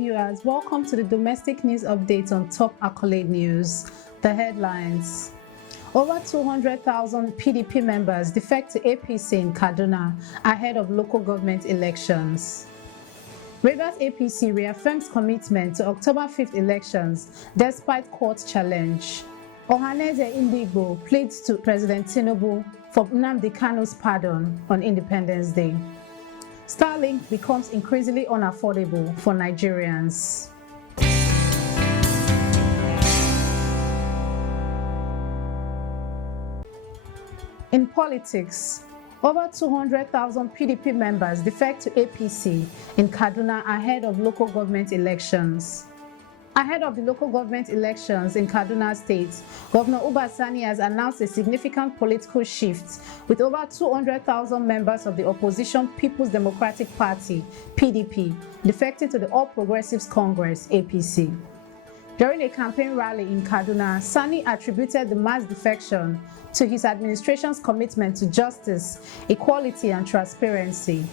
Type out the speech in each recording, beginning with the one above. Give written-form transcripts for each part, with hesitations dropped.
viewers, welcome to the domestic news update on Top Accolade News. The headlines. Over 200,000 PDP members defect to APC in Kaduna ahead of local government elections. Rivers APC reaffirms commitment to October 5th elections despite court challenge. Ohanaeze Ndigbo pleads to President Tinubu for Nnamdi Kanu's pardon on Independence Day. Starlink becomes increasingly unaffordable for Nigerians. In politics, over 200,000 PDP members defect to APC in Kaduna ahead of local government elections. Ahead of the local government elections in Kaduna State, Governor Uba Sani has announced a significant political shift with over 200,000 members of the opposition People's Democratic Party, PDP, defecting to the All Progressives Congress, APC. During a campaign rally in Kaduna, Sani attributed the mass defection to his administration's commitment to justice, equality, and transparency.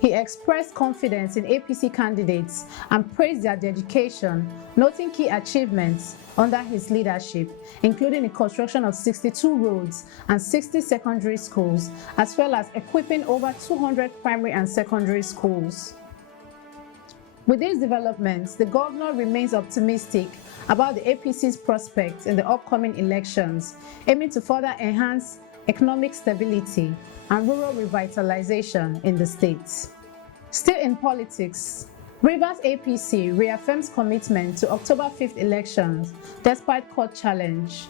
He expressed confidence in APC candidates and praised their dedication, noting key achievements under his leadership, including the construction of 62 roads and 60 secondary schools, as well as equipping over 200 primary and secondary schools. With these developments, the governor remains optimistic about the APC's prospects in the upcoming elections, aiming to further enhance economic stability and rural revitalization in the state. Still in politics, Rivers APC reaffirms commitment to October 5th elections despite court challenge.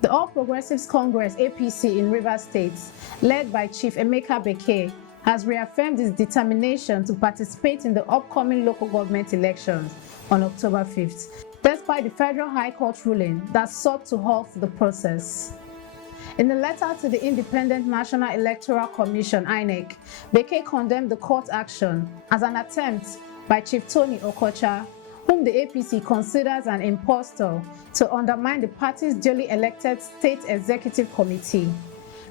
The All Progressives Congress APC in Rivers State, led by Chief Emekabeke, has reaffirmed its determination to participate in the upcoming local government elections on October 5th, despite the Federal High Court ruling that sought to halt the process. In a letter to the Independent National Electoral Commission (INEC), Beke condemned the court action as an attempt by Chief Tony Okocha, whom the APC considers an impostor, to undermine the party's duly elected State Executive Committee.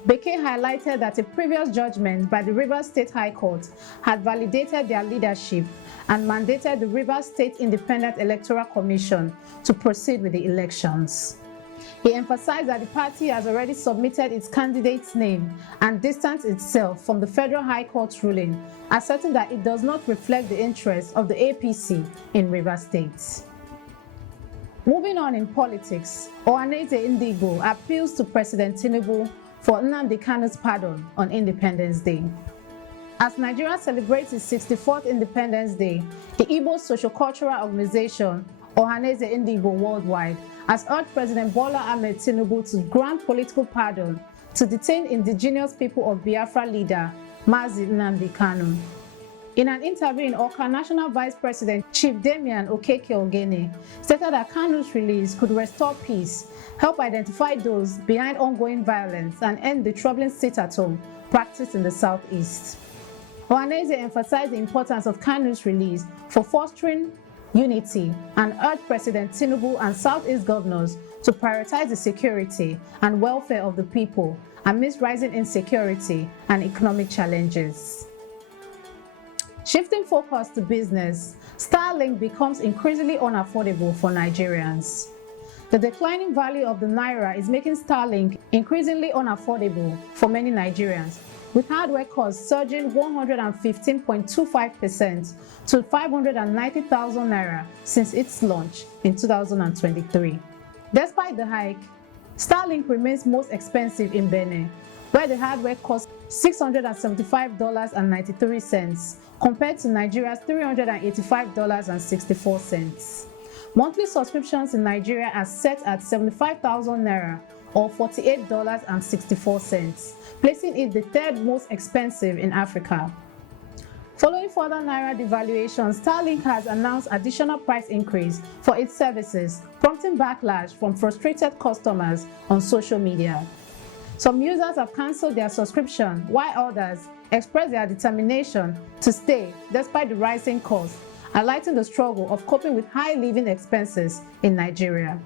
Beke highlighted that a previous judgment by the Rivers State High Court had validated their leadership and mandated the Rivers State Independent Electoral Commission to proceed with the elections. He emphasized that the party has already submitted its candidate's name and distanced itself from the Federal High Court ruling, asserting that it does not reflect the interests of the APC in Rivers State. Moving on in politics, Ohanaeze Ndigbo appeals to President Tinubu for Nnamdi Kanu's pardon on Independence Day. As Nigeria celebrates its 64th Independence Day, the Igbo socio-cultural organization Ohanaeze Ndigbo Worldwide has urged President Bola Ahmed Tinubu to grant political pardon to detained indigenous people of Biafra leader Mazi Nnamdi Kanu. In an interview in Awka, National Vice President Chief Damian Okeke Ogene stated that Kanu's release could restore peace, help identify those behind ongoing violence, and end the troubling sit-at-home practiced in the southeast. Ohanaeze emphasized the importance of Kanu's release for fostering unity and urged President Tinubu and Southeast governors to prioritize the security and welfare of the people amidst rising insecurity and economic challenges. Shifting focus to business, Starlink becomes increasingly unaffordable for Nigerians. The declining value of the naira is making Starlink increasingly unaffordable for many Nigerians, with hardware costs surging 115.25% to 590,000 naira since its launch in 2023. Despite the hike, Starlink remains most expensive in Benin, where the hardware costs $675.93 compared to Nigeria's $385.64. Monthly subscriptions in Nigeria are set at 75,000 naira or $48.64, placing it the third most expensive in Africa. Following further naira devaluation, Starlink has announced additional price increase for its services, prompting backlash from frustrated customers on social media. Some users have cancelled their subscription, while others express their determination to stay despite the rising costs, highlighting the struggle of coping with high living expenses in Nigeria.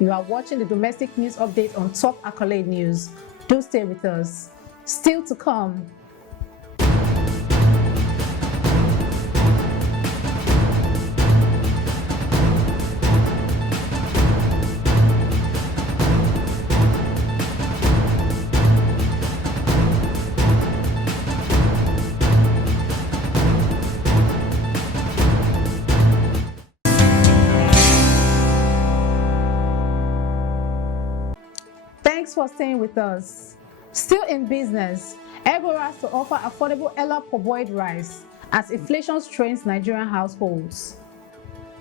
You are watching the domestic news update on Top Accolade News. Do stay with us. Still to come. Thanks for staying with us. Still in business, Egoras to offer affordable Ella parboiled rice as inflation strains Nigerian households.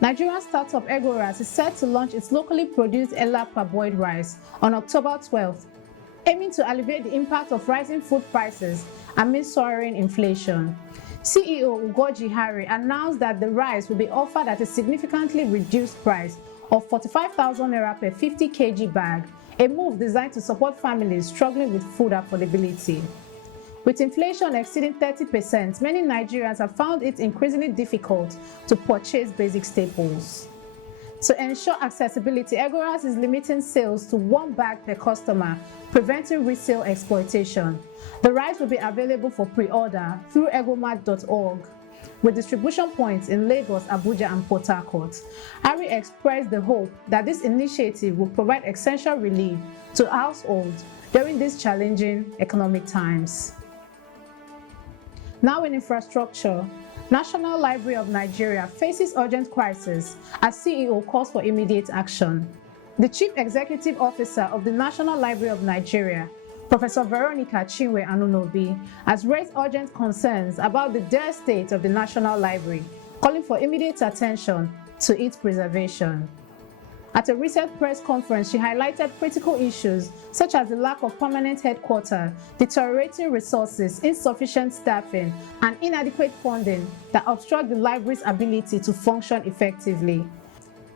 Nigerian startup Egoras is set to launch its locally produced Ella parboiled rice on October 12th, aiming to alleviate the impact of rising food prices amid soaring inflation. CEO Ugoji Hari announced that the rice will be offered at a significantly reduced price of 45,000 naira per 50 kg bag, a move designed to support families struggling with food affordability. With inflation exceeding 30%, many Nigerians have found it increasingly difficult to purchase basic staples. To ensure accessibility, Egoras is limiting sales to 1 bag per customer, preventing resale exploitation. The rice will be available for pre-order through egomat.org, with distribution points in Lagos, Abuja, and Port Harcourt. Ari expressed the hope that this initiative will provide essential relief to households during these challenging economic times. Now in infrastructure, National Library of Nigeria faces urgent crisis as CEO calls for immediate action. The Chief Executive Officer of the National Library of Nigeria, Professor Veronica Chinwe Anunobi, has raised urgent concerns about the dire state of the National Library, calling for immediate attention to its preservation. At a recent press conference, she highlighted critical issues such as the lack of permanent headquarters, deteriorating resources, insufficient staffing, and inadequate funding that obstruct the library's ability to function effectively.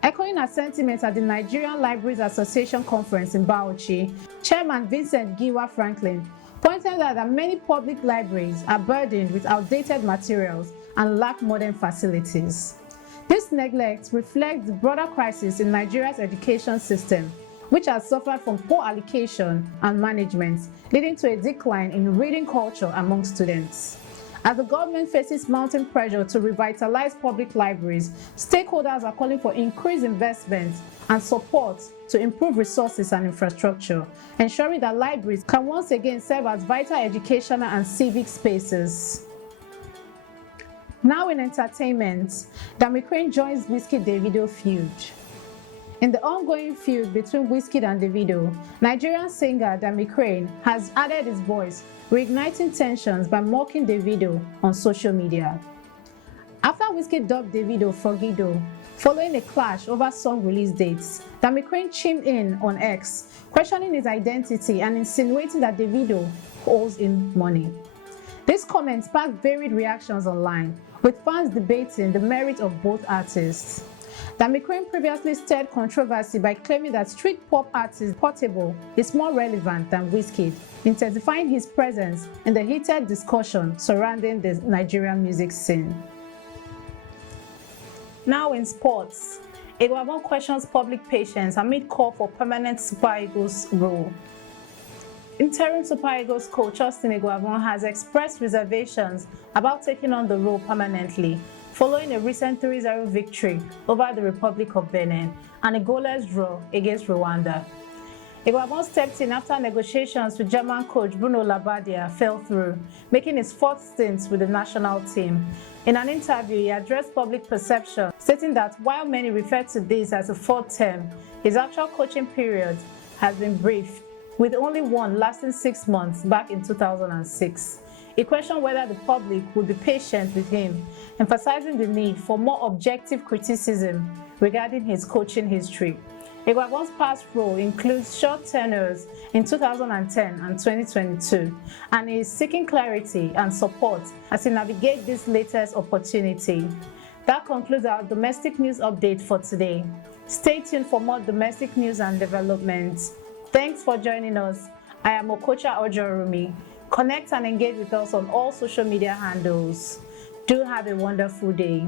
Echoing her sentiments at the Nigerian Libraries Association conference in Bauchi, Chairman Vincent Giwa Franklin pointed out that many public libraries are burdened with outdated materials and lack modern facilities. This neglect reflects the broader crisis in Nigeria's education system, which has suffered from poor allocation and management, leading to a decline in reading culture among students. As the government faces mounting pressure to revitalize public libraries, stakeholders are calling for increased investment and support to improve resources and infrastructure, ensuring that libraries can once again serve as vital educational and civic spaces. Now in entertainment, Damikraine joins Wizkid Davido feud. In the ongoing feud between Wizkid and Davido, Nigerian singer Damikraine has added his voice, reigniting tensions by mocking Davido on social media. After Wizkid dubbed Davido Froggido, following a clash over song release dates, Damikraine chimed in on X, questioning his identity and insinuating that Davido owes him money. This comment sparked varied reactions online, with fans debating the merit of both artists. Damikraine previously stirred controversy by claiming that street pop artist Portable is more relevant than Wizkid, intensifying his presence in the heated discussion surrounding the Nigerian music scene. Now in sports, Igbo questions public patience amid call for permanent Super Eagles role. Interim Super Eagles coach Austin Eguavon has expressed reservations about taking on the role permanently, following a recent 3-0 victory over the Republic of Benin and a goalless draw against Rwanda. Eguavon stepped in after negotiations with German coach Bruno Labbadia fell through, making his 4th stint with the national team. In an interview, he addressed public perception, stating that while many refer to this as a 4th term, his actual coaching period has been brief, with only one lasting 6 months back in 2006. He questioned whether the public would be patient with him, emphasizing the need for more objective criticism regarding his coaching history. Eguavon's past role includes short tenures in 2010 and 2022, and he is seeking clarity and support as he navigates this latest opportunity. That concludes our domestic news update for today. Stay tuned for more domestic news and developments. Thanks for joining us. I am Okocha Ojorumi. Connect and engage with us on all social media handles. Do have a wonderful day.